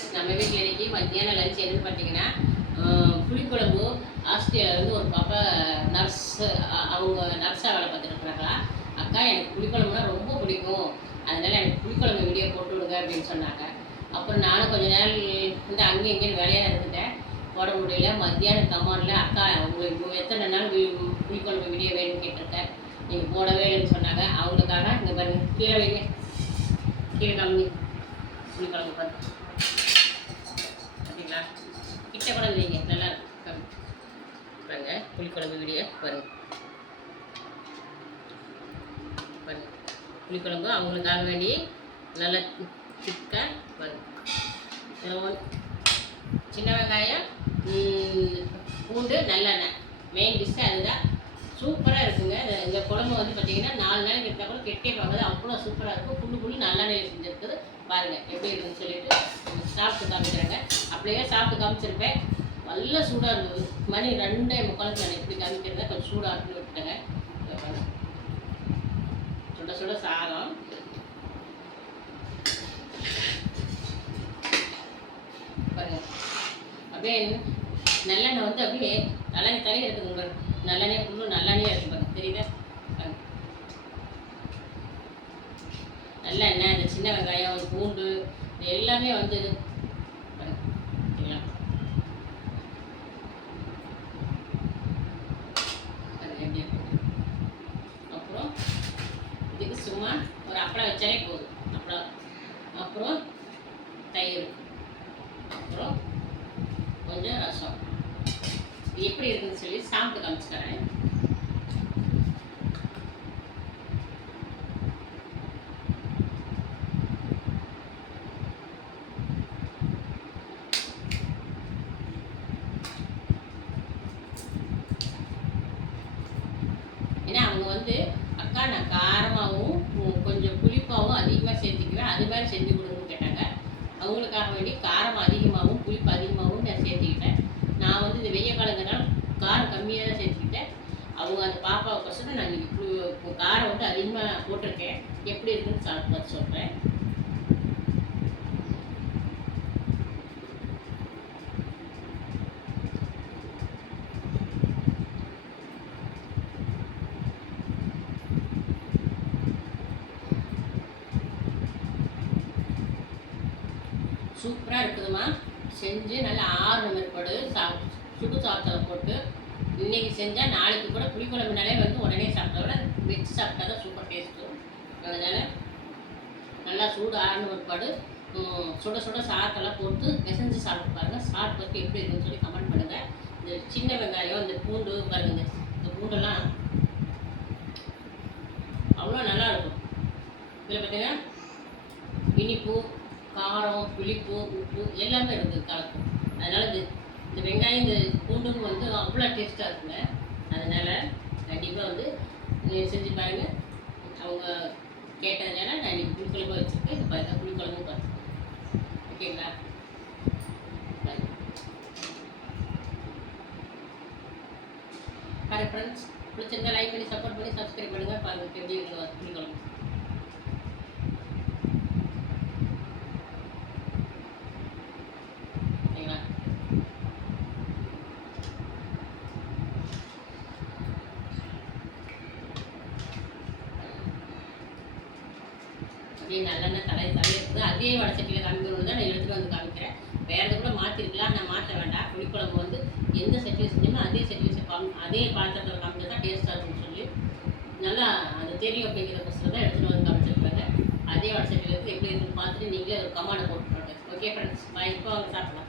Friends, நம்ம வீட்டில் இன்றைக்கி மத்தியானம் லஞ்ச் என்னன்னு பார்த்தீங்கன்னா புளிக்குழம்பு. ஆஸ்திரேலியாவிலேருந்து ஒரு பாப்பா அவங்க நர்ஸாக வேலை பார்த்துருக்குறாங்களா. அக்கா, எனக்கு புளிக்குழம்புனா ரொம்ப பிடிக்கும், அதனால் எனக்கு புளிக்குழம்பு வீடியோ போட்டு விடுங்க அப்படின்னு சொன்னாங்க. அப்புறம் நானும் கொஞ்ச நேரம் வந்து அங்கேயும் இங்கேயும் வேலையாக இருந்துட்டேன், போட முடியல. மத்தியானம் கமாண்டில் அக்கா உங்களுக்கு எத்தனை நாள் புளிக்குழம்பு வீடியோ வேணும்னு கேட்டிருக்கேன், நீங்கள் போடவே இல்லைன்னு சொன்னாங்க. அவங்களுக்காக இங்கே பாருங்க, கீழே வைங்க, கீழே கம்மி புளிக்குழம்பு பாருங்க. பார்த்தீங்களா, கிட்ட கூட இல்லைங்க, நல்லா இருக்கும் பாருங்க. புளிக்குழம்பு வீடியோ பாருங்க பாருங்க. புளிக்குழம்பு அவங்களுக்காக வேண்டி நல்லா திக்காக பாருங்க. சின்ன வெங்காயம், பூண்டு, நல்லெண்ணெய் மெயின் டிஷ்ஷு அதுதான். சூப்பராக இருக்குங்க. இந்த குழம்பு வந்து பார்த்தீங்கன்னா 4 நாளைக்கு எடுத்தால் கூட கெட்டே பார்க்காது, அவ்வளோ சூப்பராக இருக்கும். புல்லு நல்லெண்ணெயில் செஞ்சுருக்குது. பாருங்கள் எப்படி இருக்குன்னு சொல்லிட்டு சாப்பிட்டு காமிக்கிறாங்க. அப்படியே சாப்பிட்டு காமிச்சிருப்பேன். நல்லா சூடாக இருந்தது. மணி 2:45 நான் எப்படி காமிக்கிறதா கொஞ்சம் சூடாக இருக்குன்னு விட்டுட்டேங்க. சுட சுட சாதம் பாருங்க. அப்படியே நல்லெண்ணெய் வந்து அப்படியே தனியாக இருக்குதுங்க. நல்லெண்ணெய் புல்லு நல்லெண்ணெயாக இருக்குது பாருங்க, தெரியுதா? நல்லெண்ணெய், இந்த சின்ன வெங்காயம், பூண்டு எல்லாமே வந்து அப்புறம் இதுக்கு சும்மா ஒரு அப்பளம் வச்சாலே போதும். அப்புறம் தயிர், அப்புறம் கொஞ்சம் ரசம். எப்படி இருக்குன்னு சொல்லி சாப்பிட்டு காமிச்சுக்கிறேன். ஏன்னா அவங்க வந்து அக்கா நான் காரமாகவும் கொஞ்சம் புளிப்பாகவும் அதிகமாக சேர்த்துக்குவேன், அது மாதிரி செஞ்சு கொடுங்கன்னு கேட்டாங்க. அவங்களுக்காக வேண்டி காரம் அதிகமாகவும் புளிப்பு அதிகமாகவும் நான் சேர்த்துக்கிட்டேன். நான் வந்து இந்த வெய்ய காலங்கிறனால காரம் கம்மியாக தான் சேர்த்துக்கிட்டேன். அவங்க அந்த பாப்பாவை பசங்க நான் இன்றைக்கி காரம் வந்து அதிகமாக போட்டிருக்கேன். எப்படி இருக்குன்னு சாப்பிட்டு பார்த்து சொல்கிறேன். சூப்பராக இருக்குதுமா. செஞ்சு நல்லா 6 மேற்படு சுடு சாதத்தில் போட்டு இன்றைக்கி செஞ்சால் நாளைக்கு கூட புளிக்குழம்புனாலே வந்து உடனே சாப்பிட்டா விட வச்சு சாப்பிட்டா தான் சூப்பர் டேஸ்ட்டு. அதனால் நல்லா சூடு 6 மேற்பாடு சுட சுட சாதத்தெல்லாம் போட்டு பிசைஞ்சு சாப்பிட்டு பாருங்கள். சாப்பிட்டு எப்படி இருக்குன்னு சொல்லி கமெண்ட் பண்ணுங்கள். இந்த சின்ன வெங்காயம், இந்த பூண்டு பாருங்க, இந்த பூண்டெல்லாம் அவ்வளோ நல்லா இருக்கும். இதில் பார்த்தீங்கன்னா இனிப்பு, காரம், புளிப்பு, உப்பு எல்லாமே இருக்குது கலக்கும். அதனால் இந்த வெங்காயம், இந்த பூண்டுக்கு வந்து அவ்வளோ டேஸ்ட்டாக இருக்குங்க. அதனால் கண்டிப்பாக வந்து செஞ்சு பாருங்கள். அவங்க கேட்டதுனால நான் இன்றைக்கி புளிக்குழம்பு வச்சுருக்கேன். இது பாருங்கள், புளிக்குழம்பும் பார்த்து ஓகேங்களா. பாருங்கள் ஃப்ரெண்ட்ஸ், பிடிச்சிருந்தா லைக் பண்ணி சப்போர்ட் பண்ணி சப்ஸ்கிரைப் பண்ணுங்கள். பாருங்கள் எப்படி இருக்குது புளிக்குழம்பு. அப்படியே நல்லெண்ணெய் தலையை இருக்குது. அதே வடச்சட்டியில் காமிக்கணும்னு தான் நான் எடுத்துகிட்டு வந்து காமிக்கிறேன். வேறு கூட மாற்றிருக்கலாம், நான் மாற்ற வேண்டாம். புளிக்குழம்பு வந்து எந்த சட்டியில் செஞ்சோமோ அதே சட்டியில் அதே பாத்திரத்தில் காமிச்சா தான் டேஸ்ட்டாக இருக்குன்னு சொல்லி நல்லா அந்த தெரியும் அப்படிங்கிற பசங்க தான் எடுத்துகிட்டு வந்து காமிச்சிருப்பாங்க. அதே வடச்சட்டியில் இருந்து எப்படி இருக்குன்னு பார்த்துட்டு நீங்களே ஒரு கமாண்டை போட்டுருங்க. ஓகே ஃப்ரெண்ட்ஸ், பாய். இப்போ அவங்க சாப்பிடலாம்.